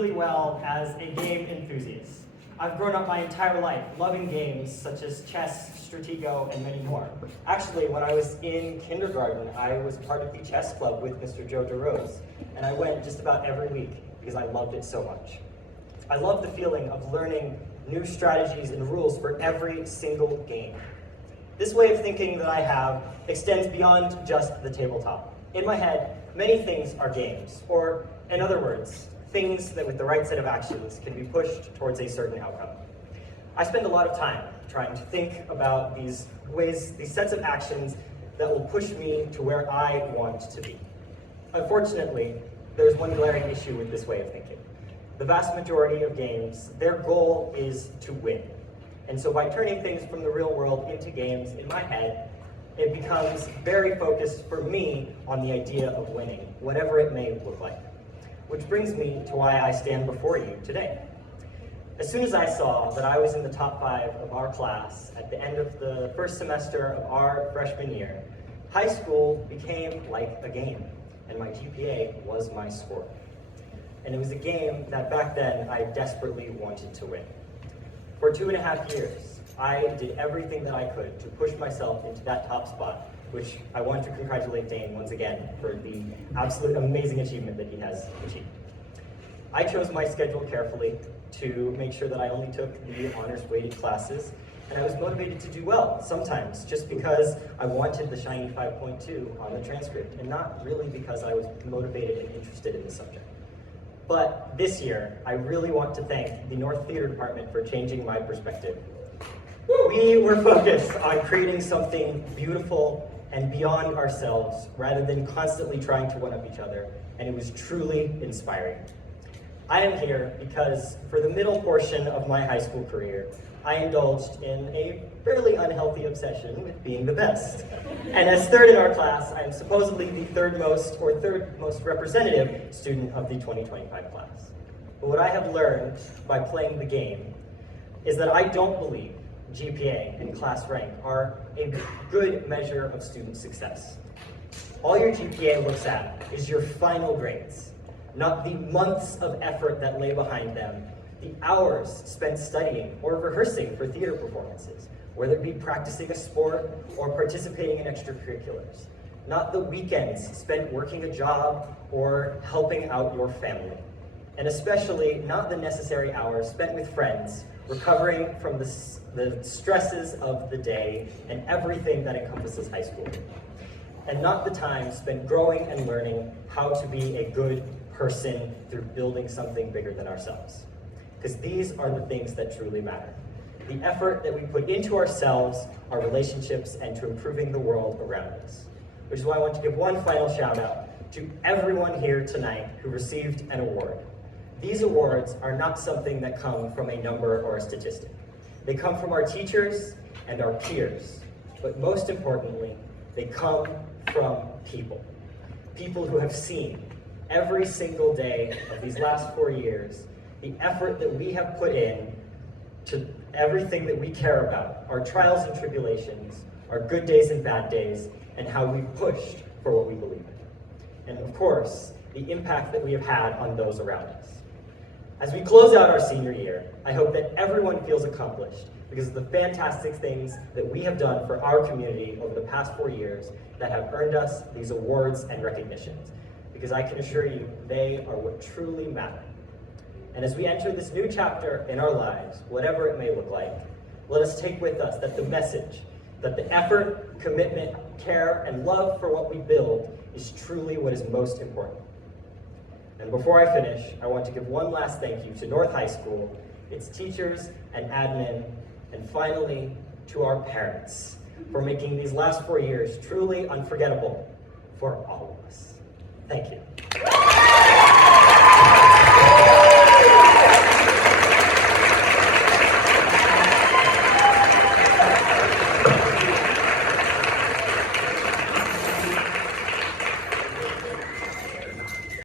really well as a game enthusiast. I've grown up my entire life loving games such as chess, Stratego, and many more. Actually, when I was in kindergarten, I was part of the chess club with Mr. Joe DeRose, and I went just about every week because I loved it so much. I love the feeling of learning new strategies and rules for every single game. This way of thinking that I have extends beyond just the tabletop. In my head, many things are games, or in other words, things that with the right set of actions can be pushed towards a certain outcome. I spend a lot of time trying to think about these sets of actions that will push me to where I want to be. Unfortunately, there's one glaring issue with this way of thinking. The vast majority of games, their goal is to win. And so by turning things from the real world into games in my head, it becomes very focused for me on the idea of winning, whatever it may look like. Which brings me to why I stand before you today. As soon as I saw that I was in the top 5 of our class at the end of the first semester of our freshman year, high school became like a game, and my GPA was my score. And it was a game that back then I desperately wanted to win. For 2.5 years, I did everything that I could to push myself into that top spot, which I want to congratulate Dane once again for the absolute amazing achievement that he has achieved. I chose my schedule carefully to make sure that I only took the honors-weighted classes, and I was motivated to do well sometimes just because I wanted the shiny 5.2 on the transcript, and not really because I was motivated and interested in the subject. But this year, I really want to thank the North Theater Department for changing my perspective. We were focused on creating something beautiful and beyond ourselves, rather than constantly trying to one-up each other, and it was truly inspiring. I am here because for the middle portion of my high school career, I indulged in a fairly unhealthy obsession with being the best. And as third in our class, I am supposedly the third most representative student of the 2025 class. But what I have learned by playing the game is that I don't believe GPA and class rank are a good measure of student success. All your GPA looks at is your final grades, not the months of effort that lay behind them, the hours spent studying or rehearsing for theater performances, whether it be practicing a sport or participating in extracurriculars, not the weekends spent working a job or helping out your family, and especially not the necessary hours spent with friends recovering from the stresses of the day and everything that encompasses high school. And not the time spent growing and learning how to be a good person through building something bigger than ourselves. Because these are the things that truly matter. The effort that we put into ourselves, our relationships, and to improving the world around us. Which is why I want to give one final shout out to everyone here tonight who received an award. These awards are not something that come from a number or a statistic. They come from our teachers and our peers, but most importantly, they come from people. People who have seen every single day of these last 4 years, the effort that we have put in to everything that we care about, our trials and tribulations, our good days and bad days, and how we've pushed for what we believe in. And of course, the impact that we have had on those around us. As we close out our senior year, I hope that everyone feels accomplished because of the fantastic things that we have done for our community over the past 4 years that have earned us these awards and recognitions. Because I can assure you, they are what truly matter. And as we enter this new chapter in our lives, whatever it may look like, let us take with us that the message, that the effort, commitment, care, and love for what we build is truly what is most important. And before I finish, I want to give one last thank you to North High School, its teachers and admin, and finally to our parents for making these last 4 years truly unforgettable for all of us. Thank you.